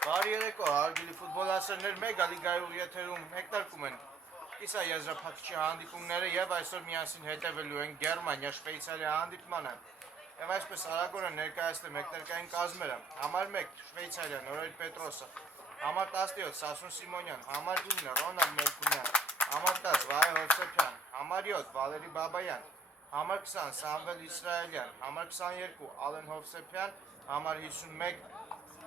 Բարի երեկո, հարգելի ֆուտբոլասերներ, մեգա լիգայում եթերում մեկնարկում են կիսա եզրափակիչի հանդիպումները եւ այսօր միասին հետևելու են Գերմանիա Շվեյցարիա հանդիպմանը։ Եվ այսպես արագորեն ներկայացնեմ մեկնարկային կազմերը։ Համար 1 Շվեյցարիա Նորայր Պետրոսը, համար 17 Սասուն Սիմոնյան, համար 9 Ռոնալդ Մելքումյան, համար 10 Վահե Հովսեփյան, համար 7 Վալերի Բաբայան, համար 20 Սամվել Իսրայելյան, համար 22 Ալեն Հովսեփյան, համար 51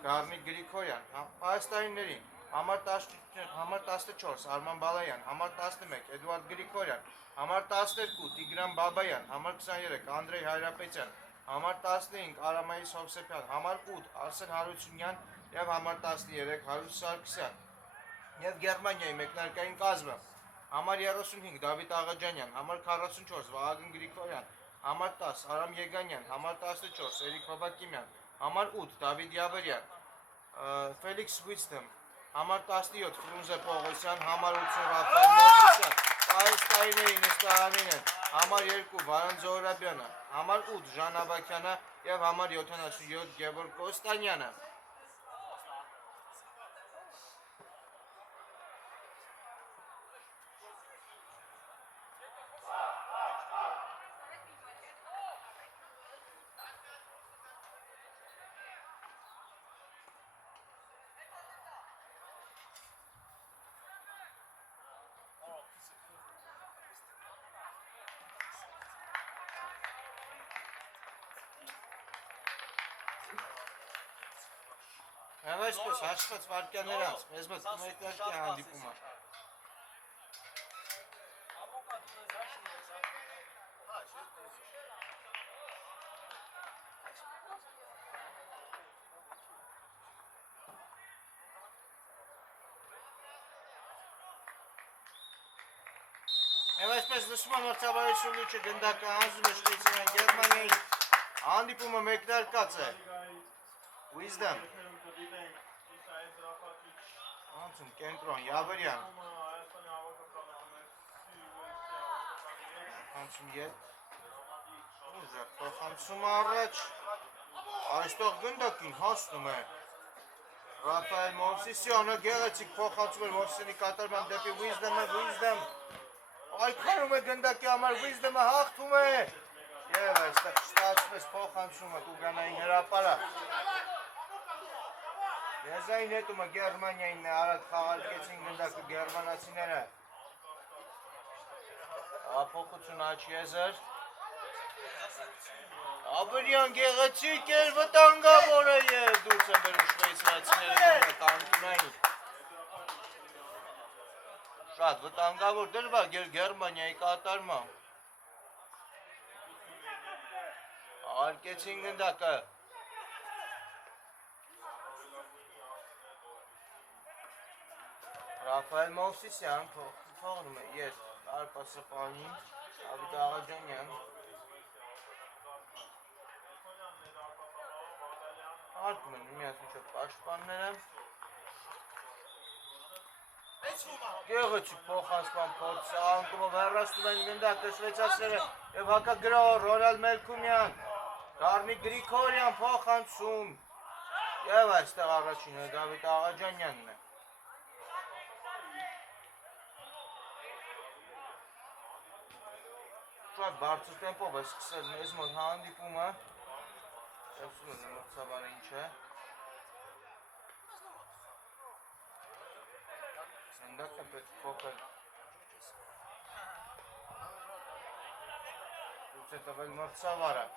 Գառնիկ Գրիգորյան, Հայաստանիներին, համար 14 Արման Բալայան, համար 11 Էդուարդ Գրիգորյան, համար 12 Տիգրան Բաբայան, համար 23 Անդրեյ Հայրապետյան, համար 15 Արամայիս Հովսեփյան, համար 8 Արսեն Հարությունյան եւ համար 13 Հարույց Սարգսյան։ Եվ Գերմանիայի մեկնարկային կազմը համար 35 Դավիթ Աղաջանյան, համար 44 Վահագն Գրիգորյան, համար 10 Արամ Եգանյան, համար 14 Էրիկ Հովակիմյան, համար 8 Դավիթ Յավերյան, Ֆելիքս Վիցդեմ, համար 17 Ֆրունզե Պողոսյան, համար 80 Ռաֆայել Մովսիսյան, Հայաստանիների նստարանին են, համար 2 Վարան Զոհրաբյանը, համար 8 Ժան Ավակյանը եւ համար 77 Գևորգ Կոստանյանը։ Եվ այսպես հաշված վարկյաներ անց, մեզ մոտ մեկնարկի հանդիպումը։ Եվ այսպես լսում են մրցավարություն լիճը գնդակը հանձում է Շվեյցարիան Գերմանիային, հանդիպումը մեկնարկած է։ Wisdom Անցում կենտրոն Յավերյան, անցում ետ ուժեղ փոխանցում առաջ, այստեղ գնդակին հասնում է Ռաֆայել Մովսիսյանը, գեղեցիկ փոխանցում է Մովսիսյանի կատարման դեպի Wisdom այդքանում է գնդակի համար, Wisdom-ը հաղթում է եւ այստեղ ստացվեց փոխանցումը Տուգանային հրապարակ։ Եզային հետումը Գերմանիային արագ խաղարկեցին գնդակը գերմանացիները։ Փոխություն աչ եզր։ Աբերյան գեղեցիկ էր, վտանգավոր է եւ դուրս է բերում շվեյցարացիները գնդականությունային։ Շատ վտանգավոր դրվագ էր Գերմանիայի կատարմամբ։ Արկեցին գնդակը։ Ռաֆայել Մովսիսյան փողնում է ետ արպասապանին, Դավիթ Աղաջանյան։ Արկում են միասնիչով պաշտպանները։ Գեղեցիկ փոխանցման փորձ անկումով հեռացնում են գնդակը շվեյցարցիները եւ հակագրող Ռոնալդ Մելքումյան, Գառնիկ Գրիգորյան փոխանցում եւ այստեղ առաջինը Դավիթ Աղաջանյանն է։ Շատ բարձր տեմպով է սկսել մեզ մոտ հանդիպումը։ Տեսնում են մրցավարը ինչ է։ Գնդակը պետք փոխել։ Դուք եք տվել մրցավարը։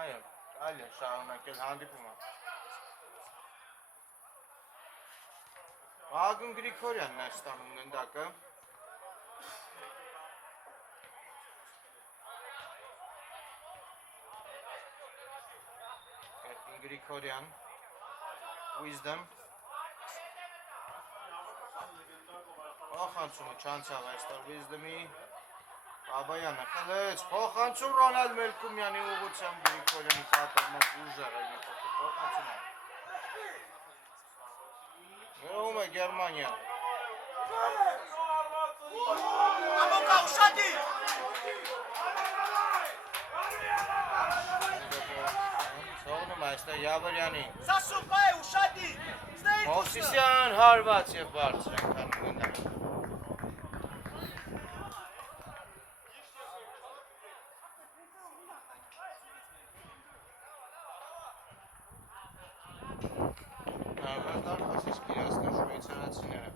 Այո, այլ է շարունակել հանդիպումը։ Վահագն Գրիգորյանն է ստանում գնդակը։ Գրիգորյան, Wisdom Փոխանցումը չանցավ այստեղ Wisdom-ի, Բաբայանը խլեց, փոխանցում Ռոնալդ Մելքումյանի ուղղությամբ Գրիգորյանի կատարմամբ ուժեղ է մի փոքր փոխանցում է։ Ներում է Գերմանիան։ Ամոկա ուշադի։ Սողնում է այստեղ Յավրյանին։ Սասուպայ ուշադի։ Մովսիսյան հարված և բարձր են քանում գնդակ։ Հարված դարպասից կիրասնը շվեյցարացիները։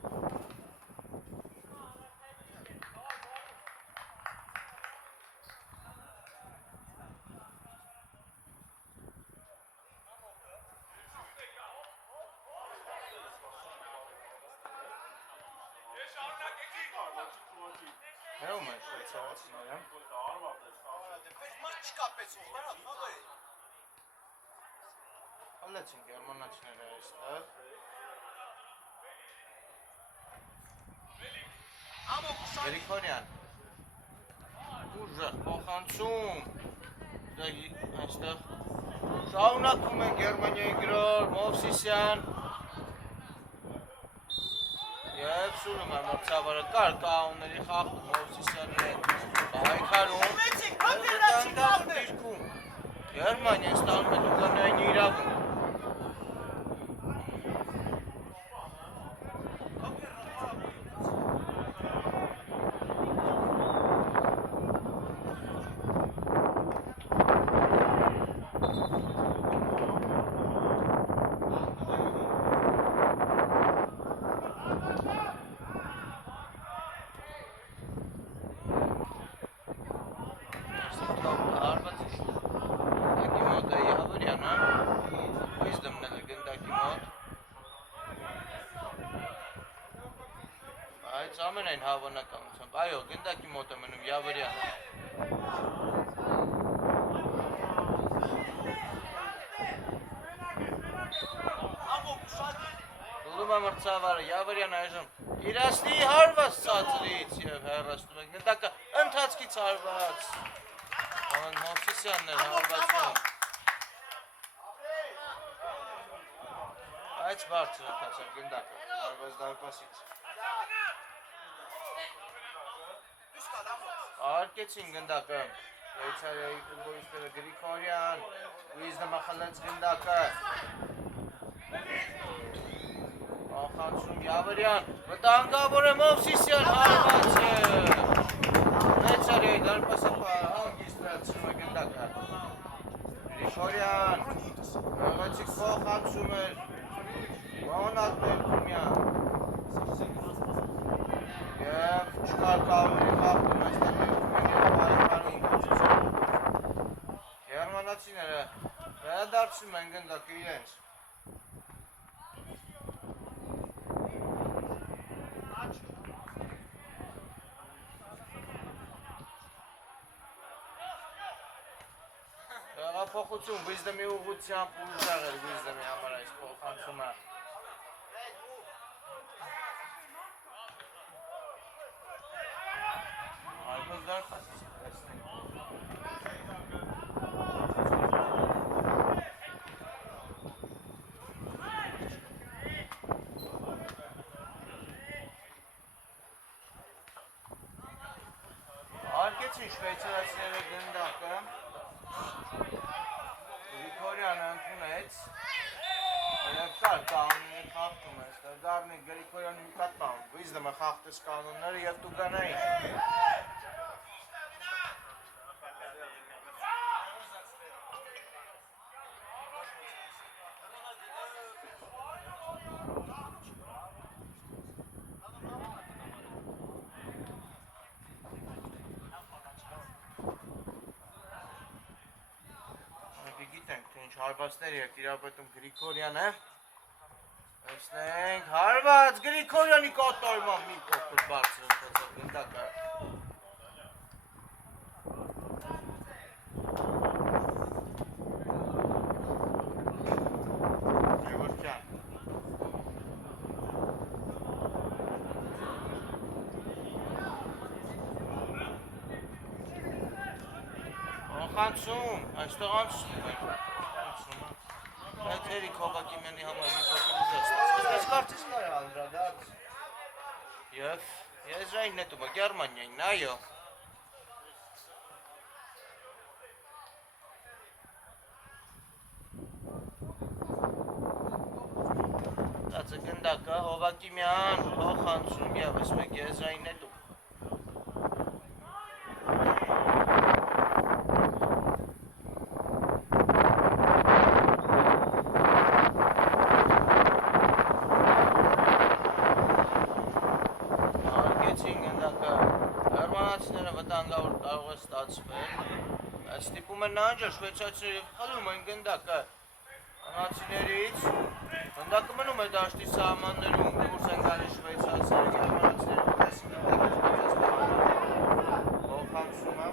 Ներում է շվեյցարացիները։ Մարդ չկա պես ուղղարա, մագայ։ Հալեցին գերմանացիները այստեղ։ Ամոկ ուշադի։ Գրիգորյան։ Ուժեղ փոխանցում։ Այստեղ շարունակում են Գերմանիայի գրոր Մովսիսյան։ Եվ սուրում է մրցավարը կար կաունների խախտում Մովսիսյանի հետ պայքարում։ Դիրքում Գերմանիան ստանում է Լուկանային իրավունք։ Բայց ամենայն հավանականությամբ, այո, գնդակի մոտ է մնում Յավրյանը։ Դուլում է մրցավարը, Յավրյանը այժմ իրասնի հարված ծածրից և հեռաստում է, գնդակը ընթացքից հարված։ Մովսիսյանն էր հարվածում։ Բայց բարձր ընթացավ գնդակը, հարված դարպասից։ Արկեցին գնդակը, Շվեյցարիայի ֆուտբոլիստները Գրիգորյան, Ուիզդեմը խլեց գնդակը։ Ախանցում Յավրյան, վտանգավոր է Մովսիսյան հարված է։ Շվեյցարիայի դարպասը հանգիստրացնում է գնդակը։ Գրիգորյան, հեղեցիկ փոխանցում էր Ռոնալդ Մելքումյան։ Եվ չկար կաունների խախտում այստեղ պայքարում ինքնացություն։ Գերմանացիները վերադարձում են գնդակը իրենց։ Հեղափոխություն Վիզդեմի ուղղությամբ ուժեղ էր Վիզդեմի համար այս փոխանցումը։ Արկեցին շվեյցարացիները գնդակը, Գրիգորյանը ընդունեց, և կար կաունների խախտում է, ստեղ դարնի Գրիգորյանի նկատմամբ, Վիզդեմը խախտեց կանոնները և տուգանային։ Գիտենք, թե ինչ հարվածներ էր տիրապետում Գրիգորյանը։ Տեսնենք, հարված Գրիգորյանի կատարմամբ մի փոքր բարձր ընթացավ գնդակը։ Գևորգյան։ Փոխանցում, այստեղ անցնում ենք։ Այդ Էրիկ Հովակիմյանի համար մի փոքր ուզեցնեց։ Ես կարծես կար անդրադարձ։ Եվ եզրային նետումը Գերմանիային, այո։ Դացը գնդակը Հովակիմյան, փոխանցում եւս մեկ եզրային նետում։ Վտանգավոր կարող է ստացվել, ստիպում են նահանջել շվեյցարիները և խլում են գնդակը գերմանացիներից, գնդակը մնում է դաշտի սահմաններում, դուրս են գալիս շվեյցարիները, գերմանացիները պես գնդակից փոխանցումը,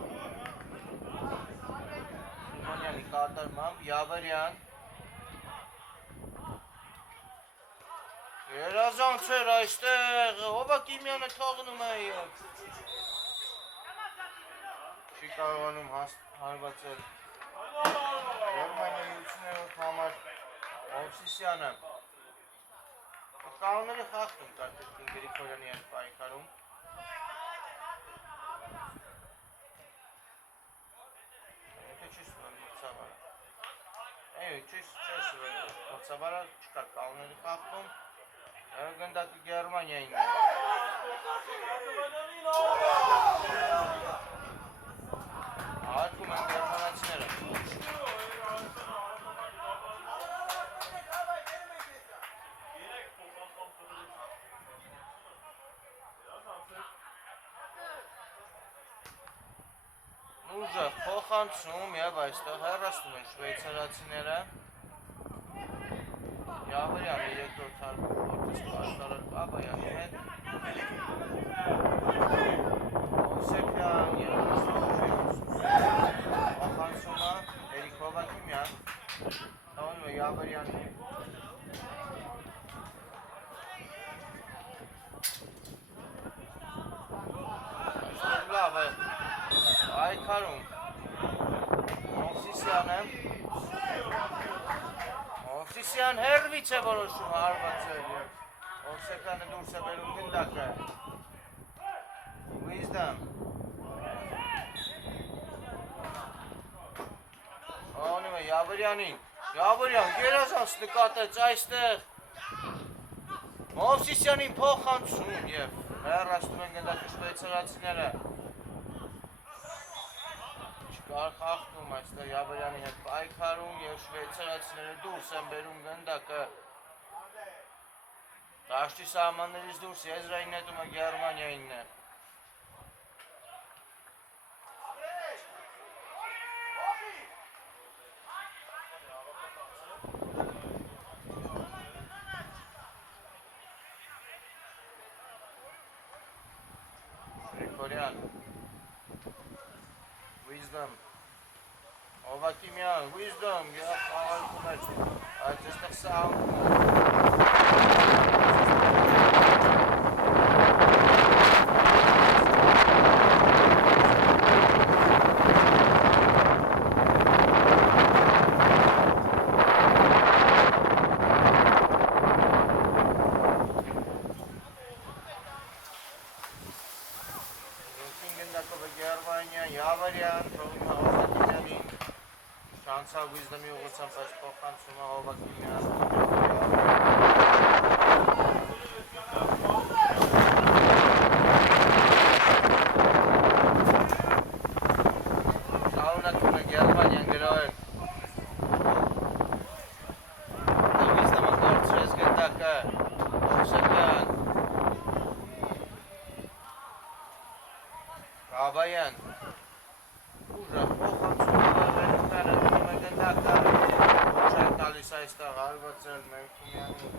Սիմոնյանի կատարմամբ, Յավարյան, երազանց էր այստեղ, Հովակիմյանը թողնում է և չի կարողանում հարվածել Գերմանիություններով համար Օվսիսյանը կանոնների խախտում կար Տերկին Գրիգորյանի հետ պայքարում Եթե չի սվեն մրցավարը չես սվեն մրցավարը չկար կանոնների խախտում գնդակը Գերմանիային Արկում են գերմանացիները Ուժը փոխանցում և այստեղ հեռացնում են շվեյցարացիները Յավարյանը երկրորդ հարկորդս պաշտարել Բաբայանի հետ Օվսեփյան Փոխանցումը Էրիկ Հովակիմյան տանում է Յավարյանի Այստեղ լավ է Այքարում Օվսիսյանը Օվսիսյան հերվից է որոշում հարվածել Օվսեփյանը դուրս է բերում գնդակը Wisdom Անում է Յավարյանին Յավարյան գերազանց նկատեց այստեղ Օվսիսյանին փոխանցում և հեռացնում են գնդակը շվեյցարացիները Չկար խախտում այստեղ Յավարյանի հետ պայքարում և շվեյցարացիները դուրս են բերում գնդակը Դաշտի սահմաններից դուրս եզրային նետումը Գերմանիայինն է Գրիգորյան Wisdom Հովակիմյան Wisdom աղալքում է այդ էստեղ սահանում Յավարյան, թողնում է Հովակիմյանին, շանցավ Wisdom-ի ուղղությամբ այս փոխանցումը Հովակիմյան Շարունակում է Գերմանիան գրոհել Wisdom-ը կորցրեց գնդակը Օվսեփյան Բաբայան Ուժը փոխանցում է վերնիկները դնում է գնդակը Ուժ է տալիս այստեղ հարվածել Մերկումյանի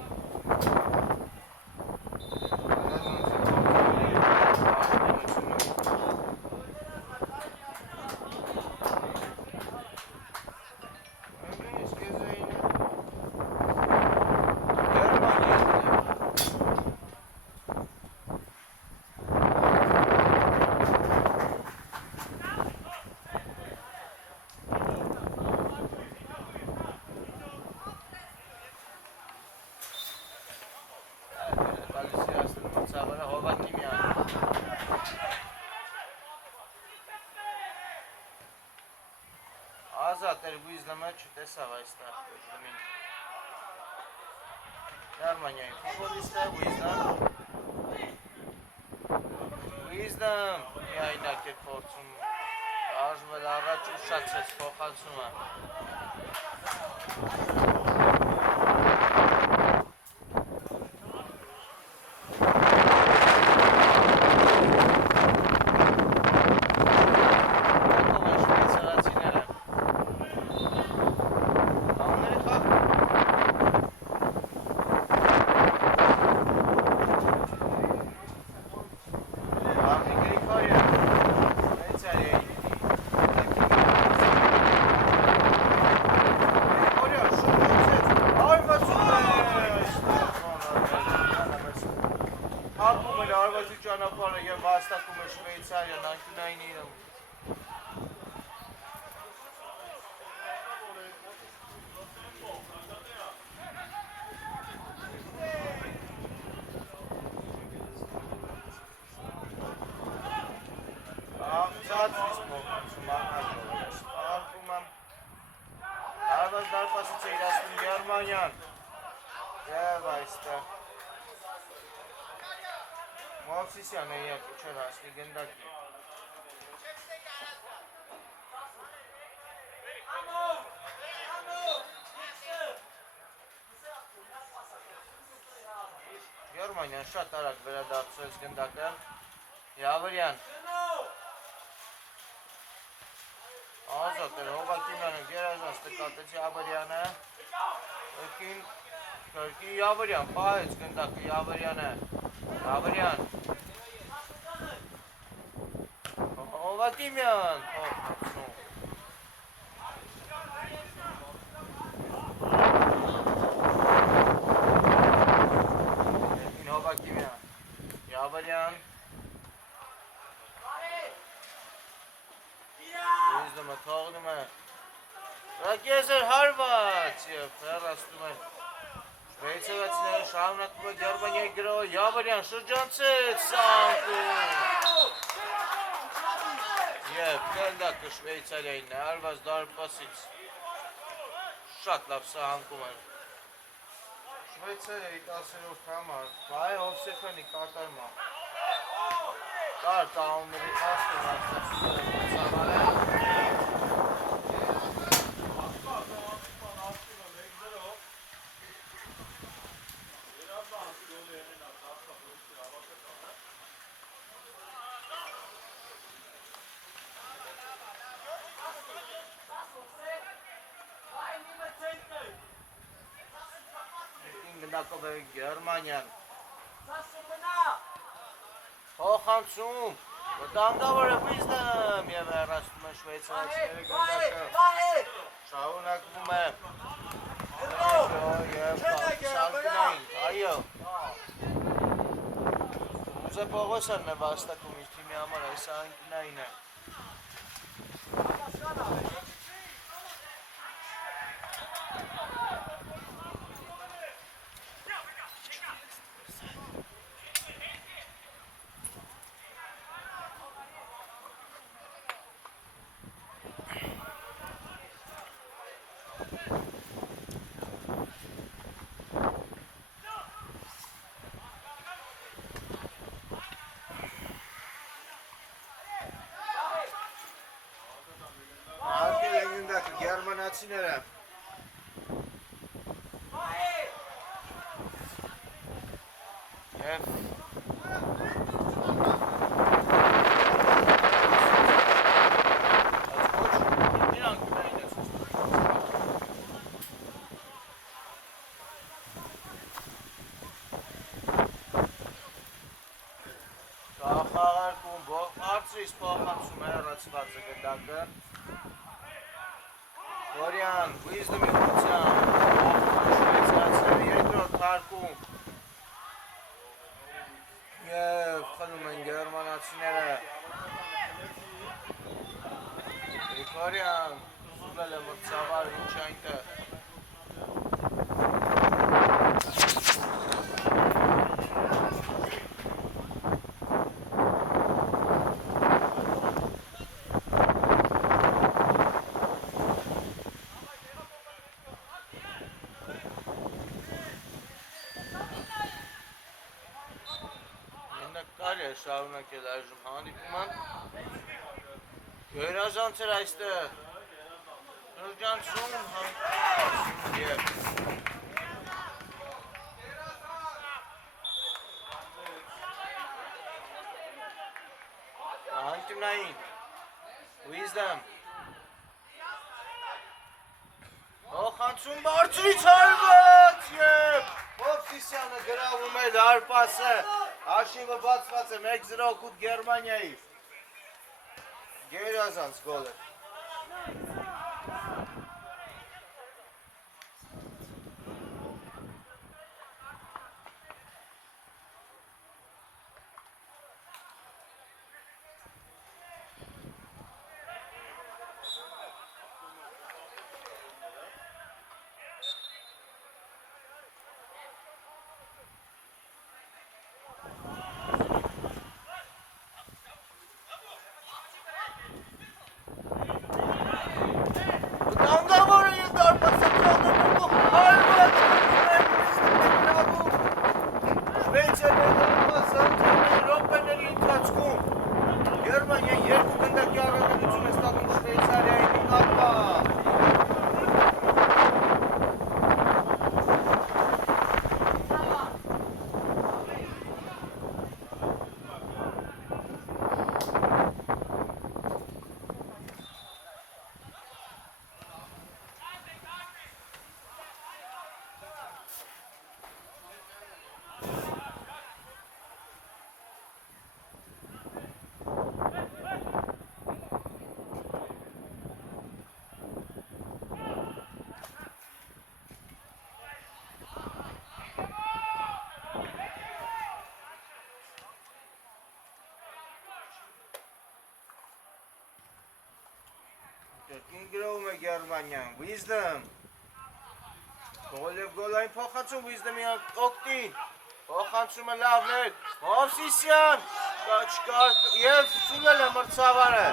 Վատեր Վիզդամը չտեսավ այստեղ Վիզդամին Գերմանիայի ֆուտբոլիստ է Վիզդամ միայնակ է փորձում Արժվել առաջ ուշացեց փոխանցումը ճանապարհը եւ հաստատում է Շվեյցարիան անկյունային իրավունք Դարպասից է իրացնում Գերմանիան և այստեղ Մովսիսյան է եկ ուչեր հասնի գնդակի Գերմանիան շատ արագ վերադարձրեց գնդակը Յավրյան Ազատ էր Հովակիմյանը գերաժանց տկատեց Յավրյանը Կրկին Յավրյան պահեց գնդակը Յավրյանը Յավրյան Հովակիմյան Հովակիմյան Յավրյան Վիզդամը թողնում է Ռակեզեր հարված և հեռաստում է Շվեյցարացիները շարունակում է Գերմանիայի գրողը Յավրյան շրջանցեց սանկում և գնդակը Շվեյցարիային է արված դարպասից շատ լավ սահանքում է Շվեյցարիայի 10-րդ համար բայ հովսեքանի կատարմա կար կաղումների աստում աստացուները Գնդակով է Գերմանիան Փոխանցում վտանգավոր է Վիզդամ և հեռացնում է շվեյցարացիները գնդակը շարունակվում է և սանկյունային այո Ուզե Պողոսյանն է վաստակում իր թիմի համար այս անկյունային է Գերմանացիները և Կախաղարկում հարցրից փոխանցում է հեռացված գնդակը Որյան, Վիզդամի ուղղությամբ, շվեյցարացիները երկրորդ հարկում և խլում են գերմանացիները Գրիգորյան, զուլել է մրցավար ինչ այնտեղ շարունակել այժմ հանդիպման։ Երազանց էր այստեղ։ Շրջանցում եւ Անկյունային Wisdom Օխանցում բարձրից հարված և Հովսիսյանը գրավում է դարպասը Հաշիվը բացված է 1-0 օգուտ Գերմանիայի Գերազանց գոլ է Գրոում է Գերմանիան, Wisdom Գոլ և գոլային փոխանցում Wisdom-ի օգտին Փոխանցում է լավներ Հովսիսյան և սուլել է մրցավարը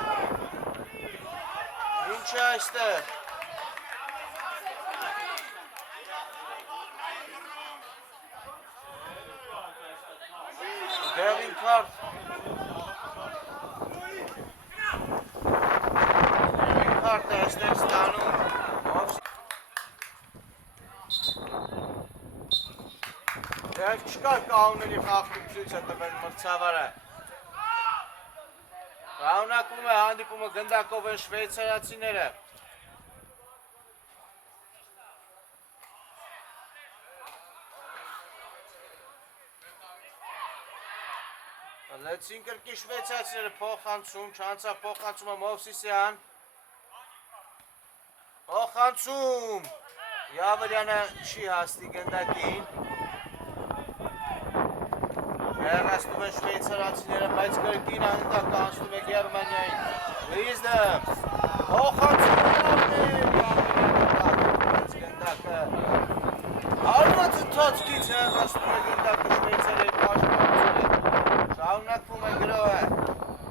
Ինչ է այստեղ Դեղին կարդ Քարտը այստեղ ստանում Եվ չկար կանոնների խախտում ցույց է տվել մրցավարը Շարունակվում է հանդիպումը գնդակով են շվեյցարացիները Լեցին կրկի շվեյցարացիները փոխանցում, չանցավ փոխանցումը Մովսիսյան Փոխանցում Յավրյանը չի հասնի գնդակին Հեռացնում են շվեյցարացիները, բայց կրկին հանդակը անցնում է Գերմանիային Wisdom Փոխանցում գնդակը Հարված ընթացքից հեռացնում է գնդակը շվեյցարիայի պաշտպանությունը Շարունակվում է գրոհը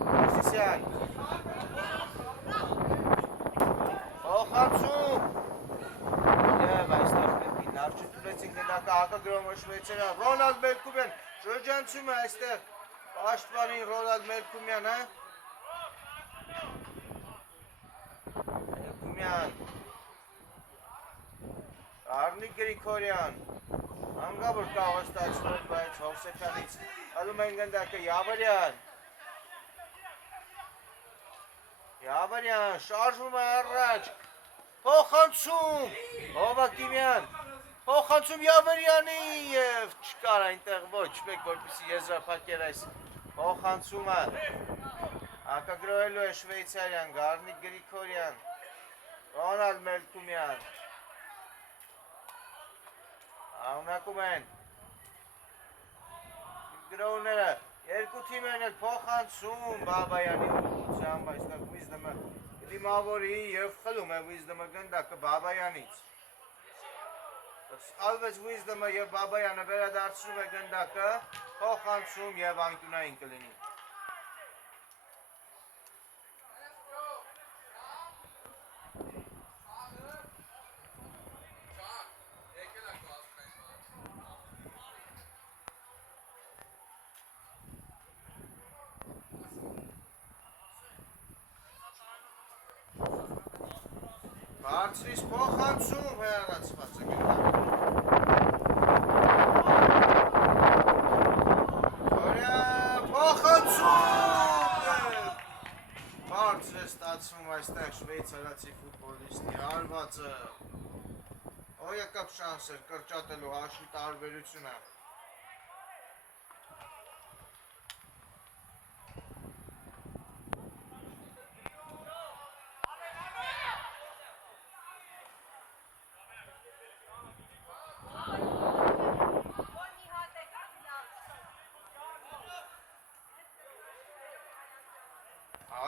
Հովսիսյան Փոխանցում Եվ այստեղ կրկին լավ չտունեցին գնդակը հակագրոհը շվեյցարիա Ռոնալդ Մելքումյան շրջանցում է այստեղ պաշտպանին Ռոնալդ Մելքումյանը Մելքումյան Արնիկ Գրիգորյան Հանգավոր կարող է ստացվել, բայց Հովսեփյանից հալում են գնդակը Յավրյան Յավրյան շարժվում է առաջ Փոխանցում Հովակիմյան Փոխանցում Յավրյանի և չկար այնտեղ ոչ մեկ որպեսզի եզրափակեր այս փոխանցումը հակագրոհելու է Շվեյցարիան Գարնիկ Գրիգորյան Ռոնալդ Մելքումյան Շարունակում են գրոհները երկու թիմերն էլ փոխանցում Բաբայանի ուղղությամբ այստեղ Wisdom-ը դիմավորի և խլում է Wisdom-ը գնդակը Բաբայանից Սխալվեց Wisdom-ը և Բաբայանը վերադարձնում է գնդակը փոխանցում և անկյունային կլինի Բարձրից փոխանցում հեռացվածը գնա։ Որը փոխանցում։ Բարձր է ստացվում այստեղ շվեյցարացի ֆուտբոլիստի հարվածը։ Ո եկավ շանսեր կրճատելու հաշվի տարբերությունը։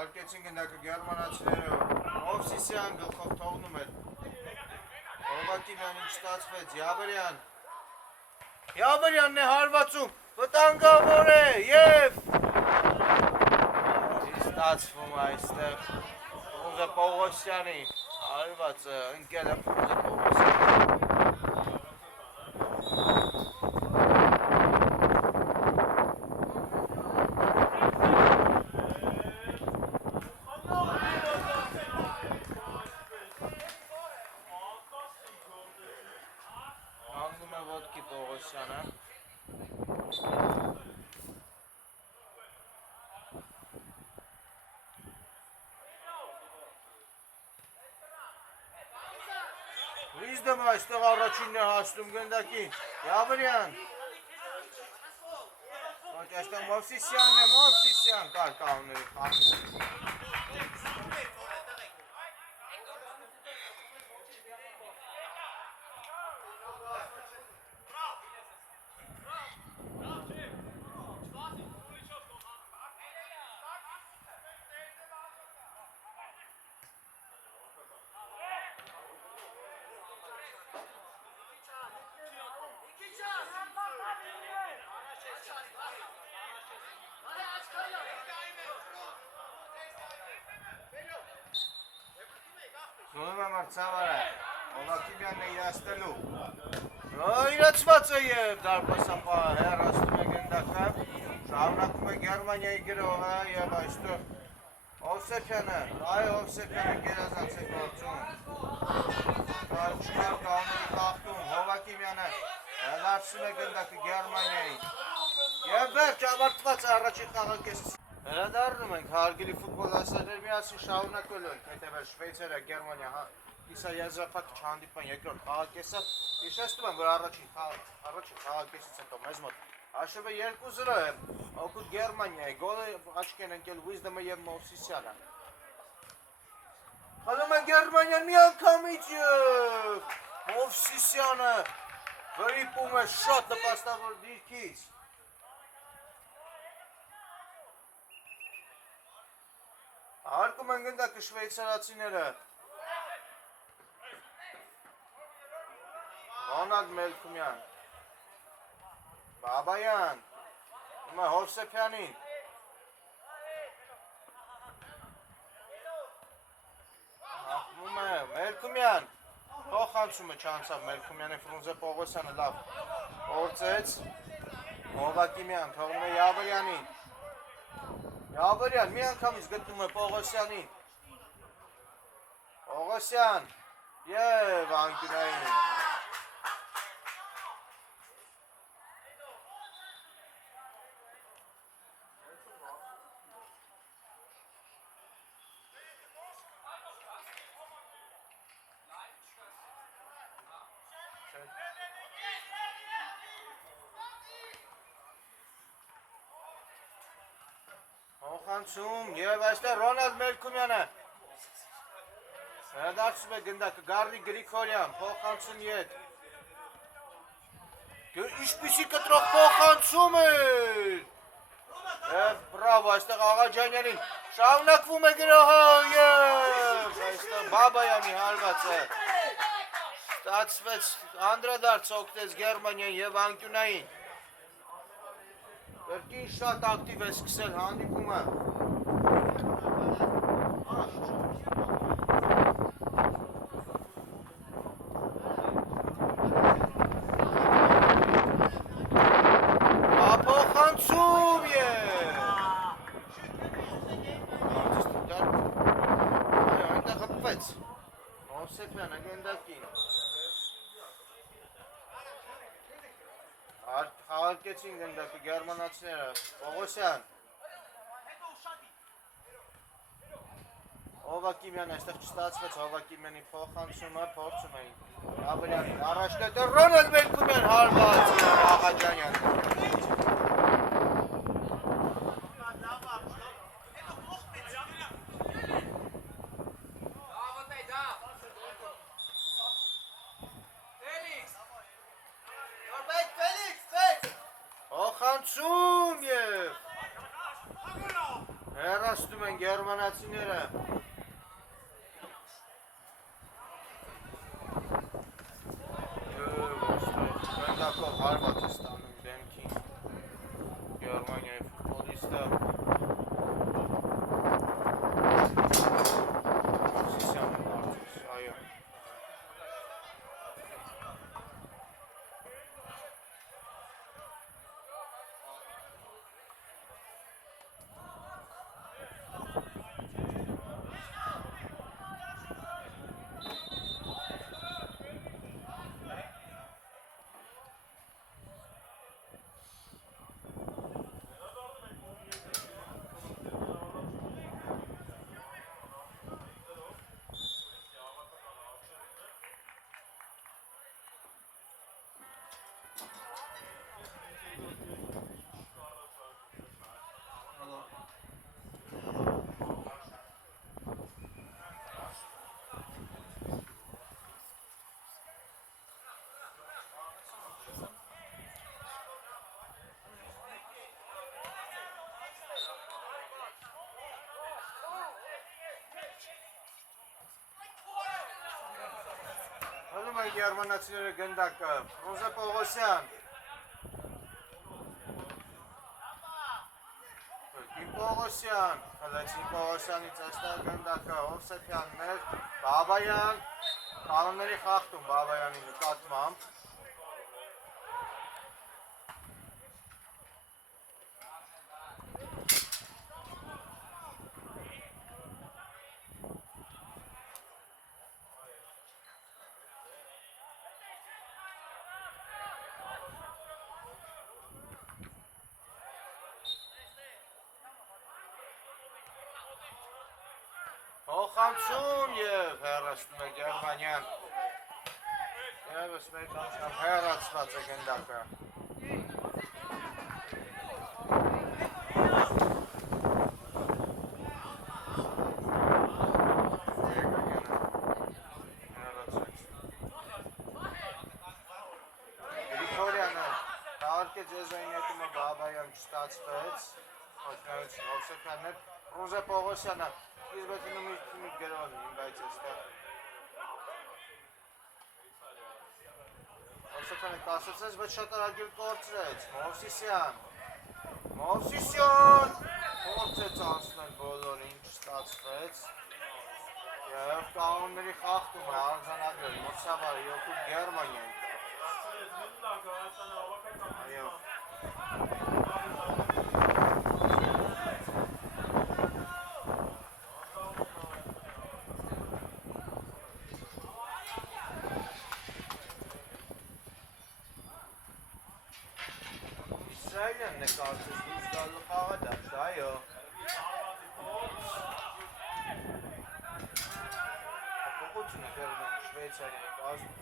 Արկեցին գնդակը գերմանացիները Մովսիսյան գլխով թողնում էր։ Հովակիմյանին չստացվեց, Յաբրյանն է հարվածում, վտանգավոր է և ստացվում այստեղ Ֆրունզե Պողոսյանի հարվածը, ընկել է Ֆրունզե Պողոսյանի։ Հանգում է ոտքի Պողոսյանը։ Վիզդոմը այստեղ առաջինն է հասնում գնդակին, Յաբրյան։ Ոչ այստեղ Մովսիսյանն է, Մովսիսյան կար կանուների խաղում։ Զոնում է մրցավարը, Հովակիմյանն է իրաստելու, իրացված է և դարպասապահը հեռացնում է գնդակը, շարունակում է Գերմանիայի գրողը և այստեղ Հովսեփյանը, Հովսեփյանը գերազանց է գործում, չկար կանոնի խախտում, Հովակիմյանը հեռացնում է գնդակը Գերմանիայի և վերջ ավարտված է առաջին խաղակեսից։ Հրադառնում ենք հարգելի ֆուտբոլ ասերներ, միասին շարունակվելու ենք հետևել Շվեյցարիա, Գերմանիա, կիսա եզրափակ չհանդիպան երկրորդ խաղակեսը։ Հիշեցնում եմ, որ առաջին խաղակեսից հետո մեզ մոտ հաշվը 2-0 է օգուտ Գերմանիայի, գոլը աչքի են ընկել Վիզդոմը և Մովսիսյանը։ Խլում է Գերմանիան մի անգամից և Մովսիսյանը վրիպում է շատ նպաստավոր դիրքից։ Հարկում են գնդակը շվեյցարացիները։ Ռոնալդ Մելքումյան, Բաբայան, Հովսեփյանին։ Հաղթում է Մելքումյան, փոխանցումը չանցավ Մելքումյանի, Ֆրունզե Պողոսյանը լավ փորձեց։ Հովակիմյան թողնում է Յաբրյանին։ Յաբրյան մի անգամից գտնում է Պողոսյանին։ Պողոսյան և անկյունային։ Փոխանցում և այստեղ Ռոնալդ Մելքումյանը հրադարձում է գնդակը Գարնի Գրիգորյան, փոխանցում ետ։ Ինչպիսի կտրող փոխանցում է։ Եվ բրավո, այստեղ Աղաջանյանին շարունակվում է գրողը և այստեղ Բաբայանի հարվածը։ Ստացվեց անդրադարձ օգնեց Գերմանիան և անկյունային։ Կրկին շատ ակտիվ է սկսել հանդիպումը։ Փոխանցում այնտեղ հպվեց։ Քահարկեցին գնդակը գերմանացիները, Պողոսյան, Հովակիմյան այստեղ չստացվեց, Հովակիմյանի փոխանցումը, փորձում էին Գաբրիելին առաջ նետել, Ռոնալդ Մելքումյան հարված, Աղաջանյան։ Փոխանցում և հեռացնում են գերմանացիները։ Գնդակով հարված է ստանում դեմքին Գերմանիայի ֆուտբոլիստը։ Մովսիսյանը կարծես, այո։ Հնում են գերմանացիները գնդակը, Ռոզե Պողոսյան։ Կին Պողոսյան, հլեցին Պողոսյանից այստեղ գնդակը, Հովսեփյաններ, Բաբայան, կանոնների խախտում Բաբայանի նկատմամբ։ Փոխանցում և հեռացնում է Գերմանիան։ Եվս մեկ անգամ հեռացված է գնդակը։ Գրիգորյանը դահարկեց եզրային ետումը Բաբայան չստացվեց, Հովսեփյաններ, Ռոզե Պողոսյանը Իզբեքի նմիք գրոն իմ բայց եստեղ Հովսեփյանը կասեցեց, բայց շատ արագիլ կործրեց, Մովսիսյան, փորձեց անցնել բոլորին, չստացվեց և կանոնների խախտում է արձանագրել, մոտսավարը յոթուր Գերմանիային այո Իսրայելյան նկարծես դուրս գալու խաղադաշտ, այո Փոխություն է դերնում Շվեյցարիայի կազմում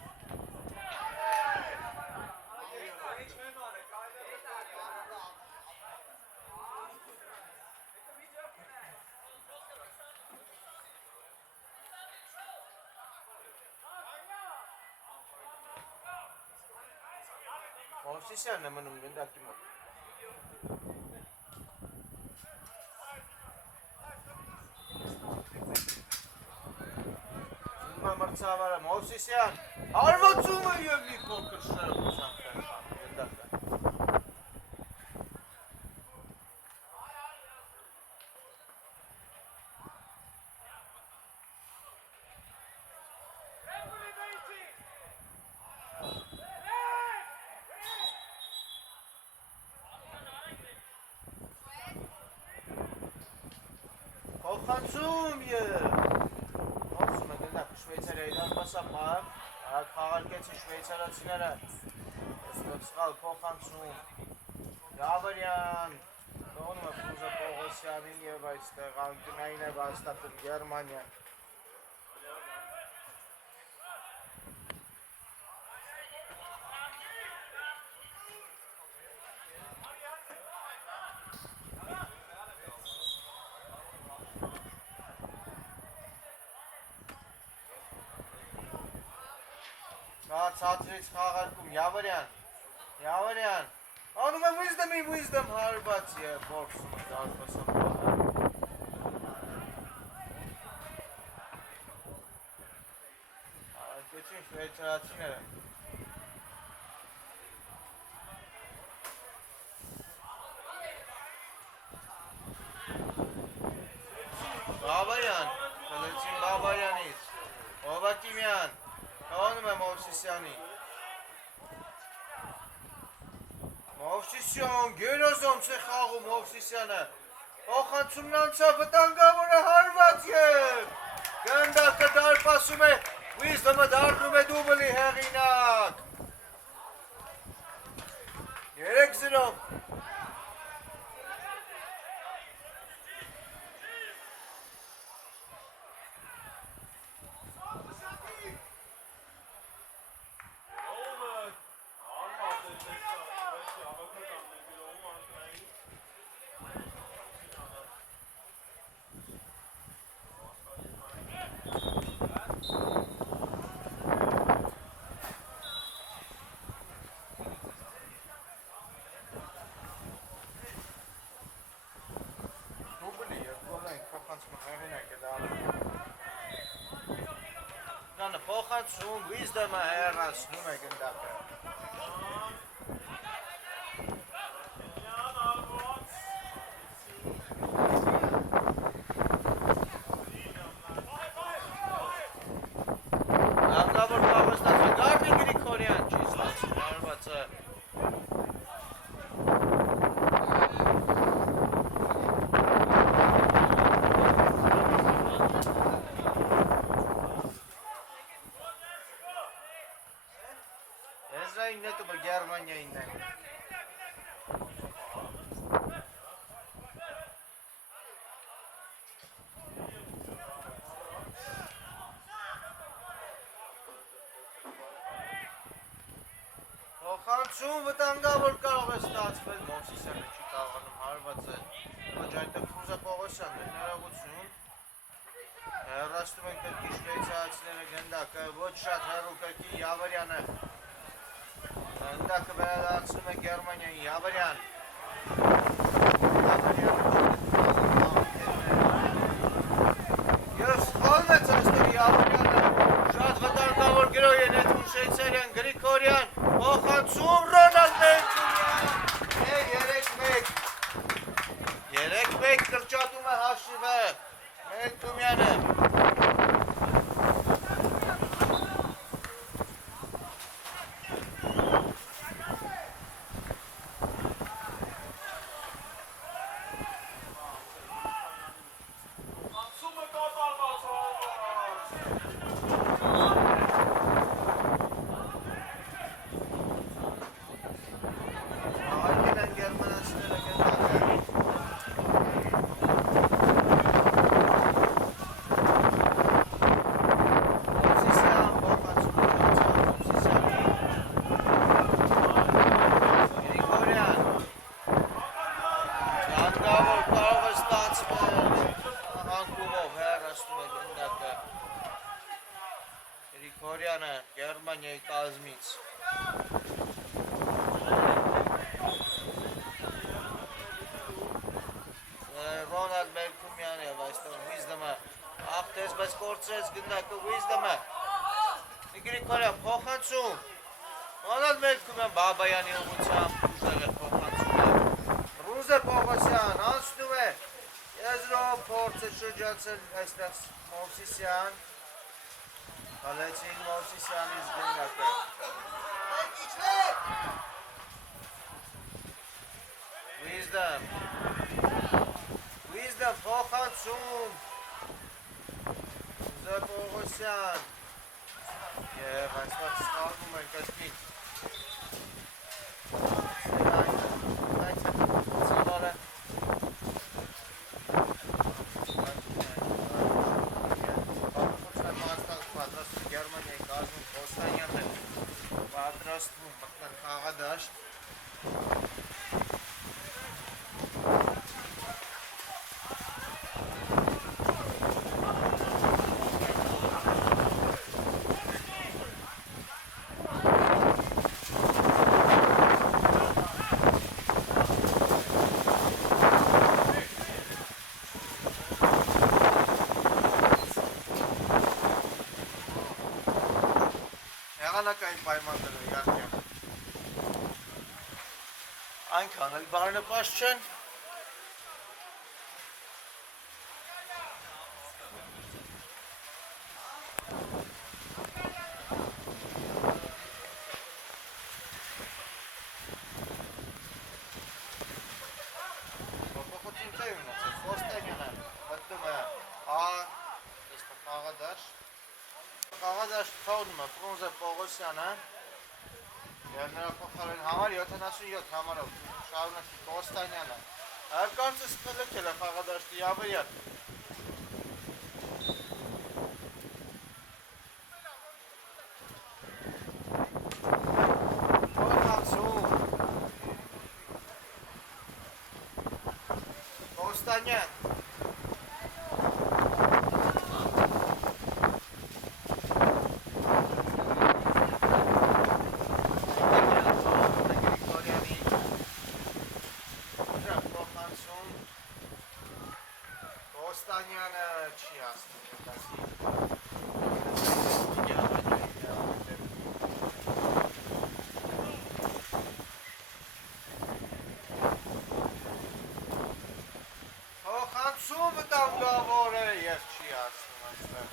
Մովսիսյանն է մնում գնդակի մոտ Մրցավարը Մովսիսյան հարվածում է և մի փոքր շրեղության խեղան գնդակը Փոխանցում և Հոսում է գնդակը Շվեյցարիայի դարպասապար Խաղարկեցին շվեյցարացիները Սխալ փոխանցում Գավարյան տոնում է Ֆրուզե Պողոսյանին և այստեղ անկյունային է վաստակում Գերմանիան։ Ցածրից խաղարկում Յավարյան անում է Wisdom հարված և բոքսում է դարպասան Արկեցին շվեյցարացիները Բաբարյան խլեցին Բաբարյանից Հովակիմյան Անում է Մովսիսյանին Մովսիսյան, գերազանց է խաղում Մովսիսյանը Փոխանցումն անցավ վտանգավորը հարված և գնդակը դարպասում է Wisdom-ը դառնում է դուբլի հեղինակ 3-0 Փոխանցում Wisdom-ը հեռացնում է գնդակը Անգավոր պաղստացը գարդի Գրիգորյան չի ստացում հարվածը Եզրային նետումը Գերմանիայինն է Փոխանցում վտանգավոր կարող է ստացվել Մովսիսյանը չի կարողանում հարվածը ոչ այդտեղ Ֆրուզե Պողոսյանն է ներողություն հեռացնում են կրկի շվեյցարացիները գնդակը ոչ շատ հեռու կրկի Յավարյանը Գնդակը վերադարձնում է Գերմանիային Յավարյան Եվ սխալն է ծաստր Յավարյանը շատ վտանգավոր գրոհ է նետում Շվեյցարյան Գրիգորյան Փոխանցում Ռոնալդ Մելքումյան 3-1 կրճատում է հաշիվը Մելքումյանը Գրիգորյանը Գերմանիայի կազմից Ռոնալդ Մելքումյան և այստեղ Wisdom-ը աղթեց, բայց կորցրեց գնդակը Wisdom-ը Գրիգորյան փոխանցում Ռոնալդ Մելքումյան Բաբայանի ուղղությամբ ուժեղ է փոխանցում Ֆրուզե Պողոսյան անցնում է եզրով փորձ է շրջացել այստեղ Մովսիսյան Հալեցին Մովսիսյանից գնդակը Wisdom փոխանցում Ֆրուզե Պողոսյան և այսպես սխալվում են կրկին պատրաստվում մտնել խաղադաշտ։ Եղանակային պայմանները իհարկե այնքան էլ բարենպաստ չեն։ Փոփոխություն չէ ունեցել, Խոստենյանը մտնում է խաղադաշտ։ Խաղադաշտ թողնում է Ֆրունզե Պողոսյանը և նրա փոխարեն համար 77 համարով շարունակի Կոստանյանը։ Այլ կարծես կլքել է խաղադաշտի Յավրյան։ Կոստանյան Կոստանյանը չի ասում, Հոխանցում վտանգավոր է և չի ասում այստեղ։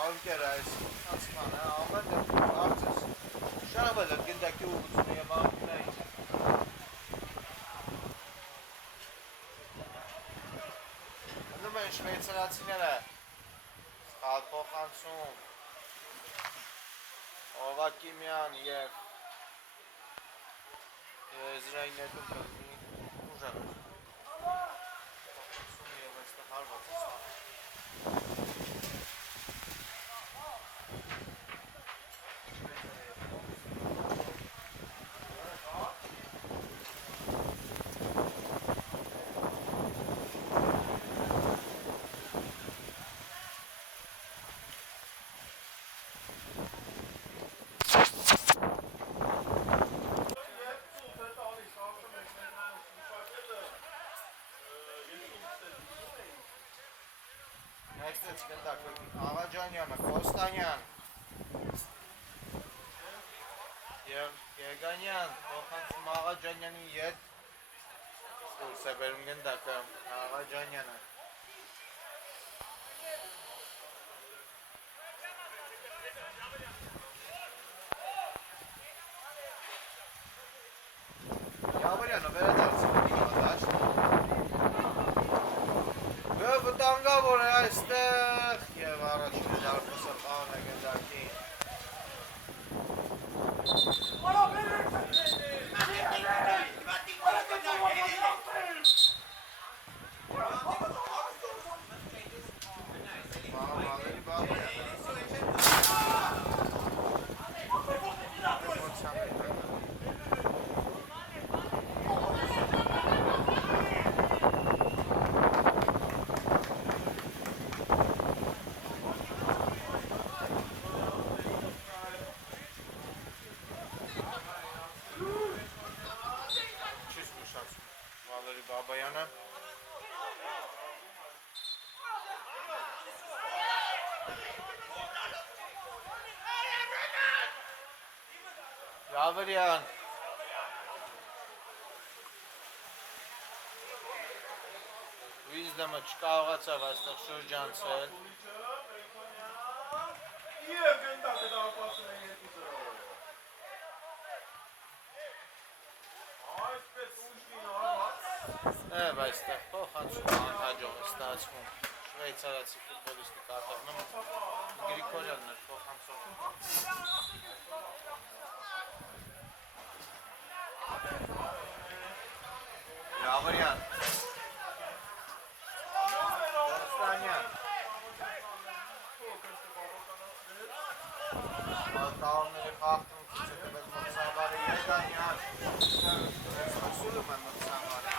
Ալկեր այս ասմանը ամեն դեպքում կարծես շահվել է գնդակի ուղղությունը և արկնային։ Հնում են շվեյցարացիները սխալ փոխանցում Օվակիմյան և Եզրային ներքում կրդի ուժեղ էր։ Փոխանցում և այստեղ հարված է սանը։ Նեքստեց գնդակ Աղաջանյանը, Կոստանյան և Գեգանյան փոխանցում Աղաջանյանի ետ դուրս է բերում գնդակը Աղաջանյանը Յավրյանը վերադարձում խաղադաշտ վտանգավոր է այստեղ և առաջին դարբուսը խաղն է գնդակի Բաբայանը Յավրյան Վիզդեմը չկարողացավ այստեղ շրջանցել Եվ գնդակը դա ապասում է երկուսը Այսպես ուժգին արված Եվ այստեղ փոխանցում անհաջող է ստացվում շվեյցարացի ֆուտբոլիստի կատարնում Գրիգորյանն էր փոխանցում Յավրյան Կոստանյան Տաղավների խաղթում ցույց է տվել մրցավարը Եգանյան վերցնացուլում է մրցավարը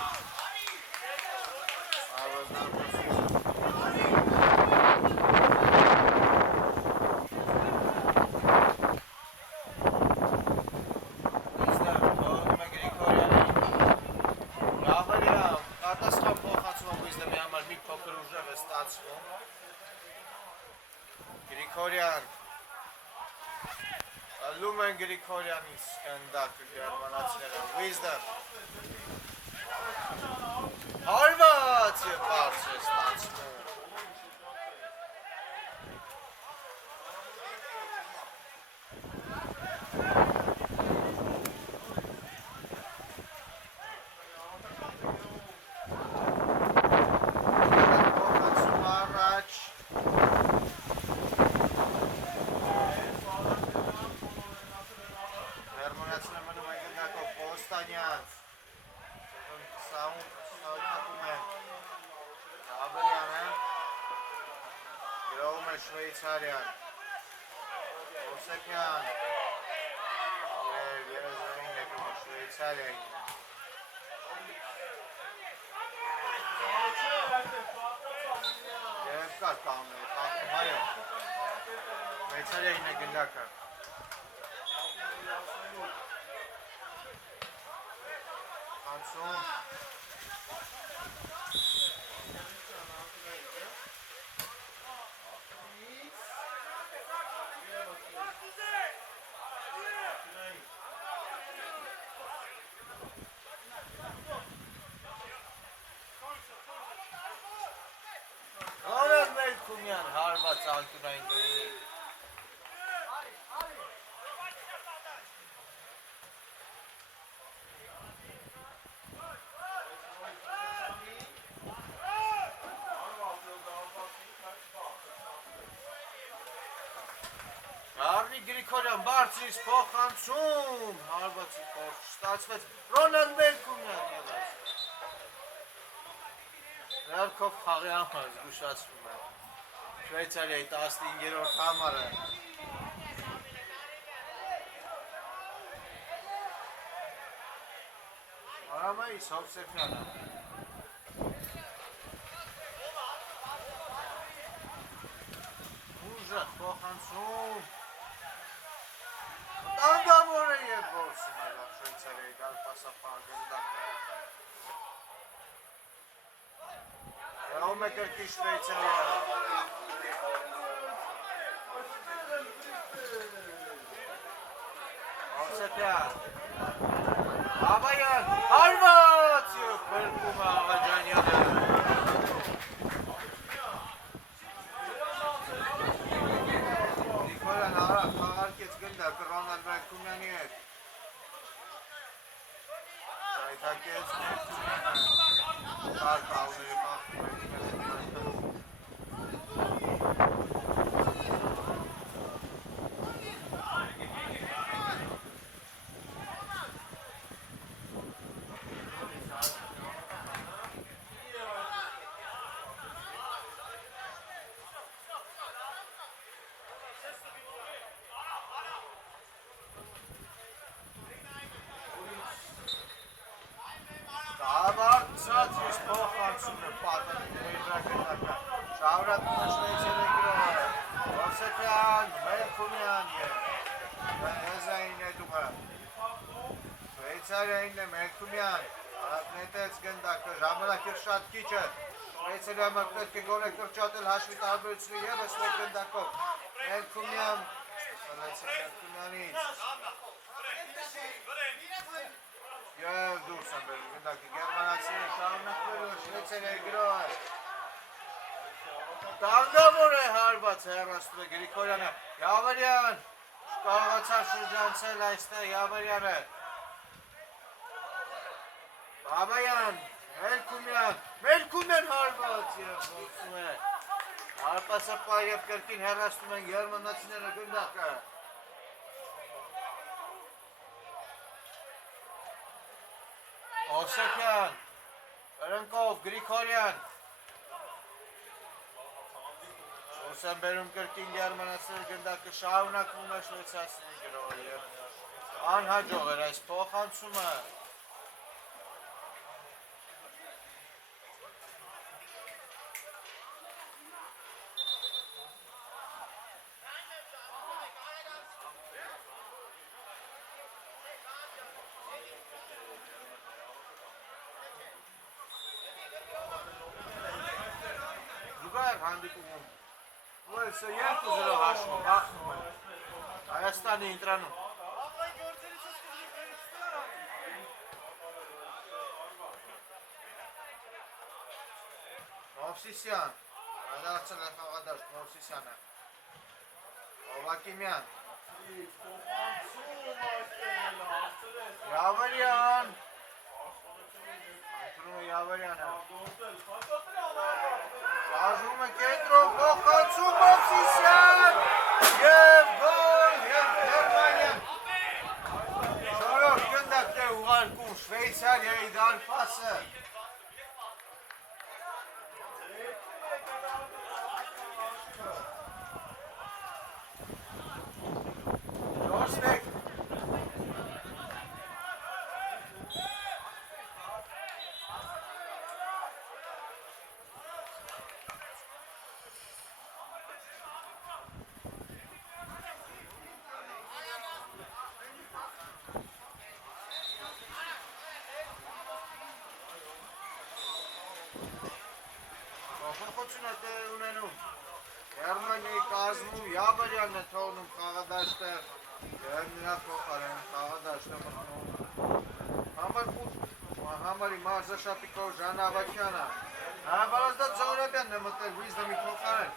Գրիգորյան Լումեն Գրիգորյանի սկանդակը գերմանացիները Wisdom Հարված և բարձր է ստացվում Շվեյցարյան Օսեքյան և երազային եկում Շվեյցարյային և կար կամներ կախում հայը Շվեյցարյային է գնդակը անցում հարված ալտունային դրինի Արնի Գրիգորյան բարձրից փոխանցում հարվածի փոխ ստացվեց Ռոնալդ Մելքումյան եղած Ներքով խաղի համար զգուշացվում է Շվեյցարիայի 15-րդ համարը Արամայիս Հովսեփյանը Ուժը փոխանցում Տանդավոր է և որսում է Շվեյցարիայի դարպասապահ գնդակը Եղում է կրկի Շվեյցարիա Հովսեփյան Աբայան հարված և բրկում է Աղաջանյանը Նիկոլյան հարավ խաղարկեց գնդակը Ռոնալդ Մելքումյանի հետ Շայթակեց Մելքումյանը կար կաղների խաղթում Ավարտցած ես փոխանցում եմ պատանիների վրա գնդակը շահուրատում է Շվեյցարիայի գրողը Հովսեփյան, Մելքումյան և եզային հետումը Շվեյցարիային է Մելքումյան նետեց գնդակը ժամանակ էր շատ քիչ է Շվեյցարիայը պետք է գոլ է կրճատել հաշվի տարբերությունը ևս մեկ գնդակով Մելքումյան Մելքումյանից Եվ դուրս են բերում գնդակի գերմանացիները շարունակվելու Շվեյցարիայի գրողը Տանդավոր է հարված հեռացնում է Գրիգորյանը Յավարյան կարողացավ շրջանցել այստեղ Յավարյանը Բաբայան Մելքումյան հարված և ողջում է Հարպասապահ և կրկին հեռացնում են գերմանացիները գնդակը Օսեքյան, Կրնկով, Գրիգորյան Դուրս են բերում կրկին գերմանացիների գնդակը շարունակվում է շվեյցարցիների գրողը և անհաջող էր այս փոխանցումը։ Զուգահեռ հանդիպումում Ուելսը 2-0 հաշվում հաղթում է Հայաստանի ընտրանում։ Մովսիսյան, դարձել է խաղադաշտ Մովսիսյանը, Հովակիմյան, Յավարյան, ընտրում է Յավարյանը, շարժում է կետրով, փոխանցում Մովսիսյան, և գոլ, և Գերմանիան, չորրորդ գնդակն է ուղարկում Շվեյցարիայի դարպասը, Փոխանցումն է տեղ ունենում Գերմանիայի կազմում Յավարյանն է թողնում խաղադաշտը և նրա փոխարեն խաղադաշտը մտնում համարի մարզաշապիկով Ժան Ավակյանը Հարաբարազդատ Զորաբյանն է մտել Վիզդոմի փոխարեն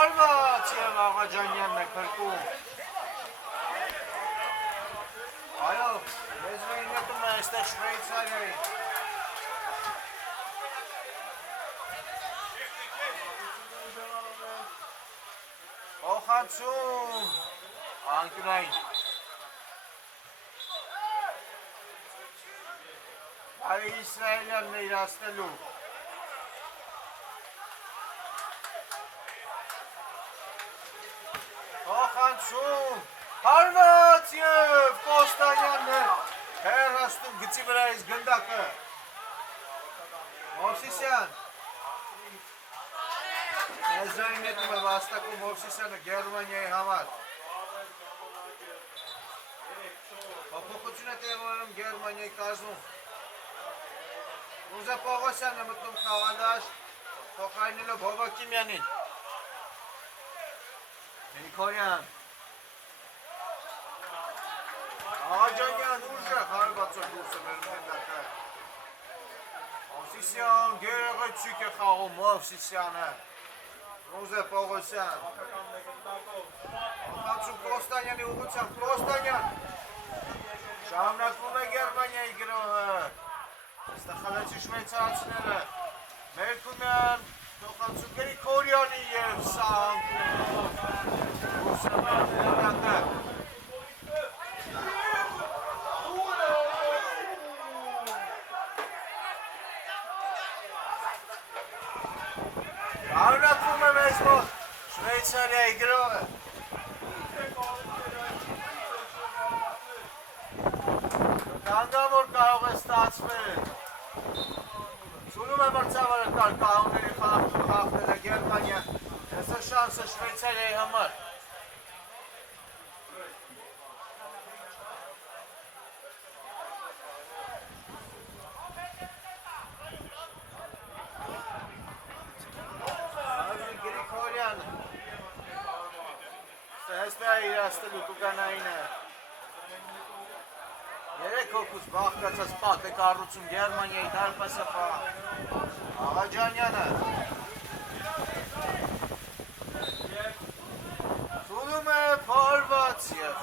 Արված և Աղաջանյանն է քրկում Այո, լեզվային նետում է այստեղ Շվեյցարիայի Փոխանցում անկյունային Այ Իսրայելյանն է իրացնելու Փոխանցում հարված և Կոստանյանն է հեռացնում գծի վրայից գնդակը Մովսիսյան Եզրային նետում է վաստակում Մովսիսյանը Գերմանիայի համար Փոխություն է տեղ ունենում Գերմանիայի կազմում Ուզե Պողոսյանն է մտնում խաղադաշտ փոխարինելով Հովակիմյանին Նիկորյան Աղաջանյան ուժեղ հարվածով դուրս է բերում գնդակը Մովսիսյան գերեգեցիկ է խաղում Մովսիսյանը Ուզե Պողոսյան Փոխանցում Կոստանյանի ուղղությամբ Կոստանյան շարունակվում է Գերմանիայի գրոհը Այստեղ խլեցի շվեյցարացիները Մերկումյան փոխանցում Գրիգորյանի և սա դուրս է բերում գնդակը Շարունակվում է մեզ մոտ Շվեյցարիայի գրոհը Կանգավոր կարող է ստացվել Սունում է մրցավարը կար կանոնների խախտել է Գերմանիա Ես է շանսը Շվեյցարիայի համար Հստա է իրաստելու տուկանայինը Երեք հոգուց բաղկացած պատ է կառուցում Գերմանիայի դարպասը Աղաջանյանը Սունում է փարված և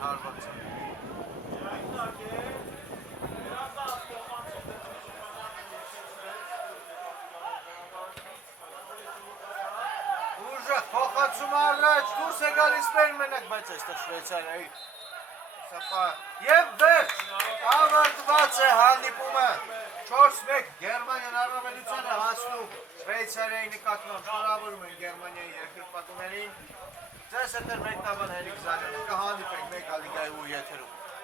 հարված Փոխանցում առաջ, դուրս է գալիս մեր մենակ, բայց այստեղ Շվեյցարիայի և վերջ, ավարտ Ավարտված է հանդիպումը 4-1 Գերմանիան առավելության է հասնում Շվեյցարիայի նկատմամբ։ Շնորհավորում են Գերմանիայի երկրպագուներին։ Ձեզ հետ է մեկնաբան Հերիկ Զարյանը, կհանդիպենք մեգա լիգայի եթերում։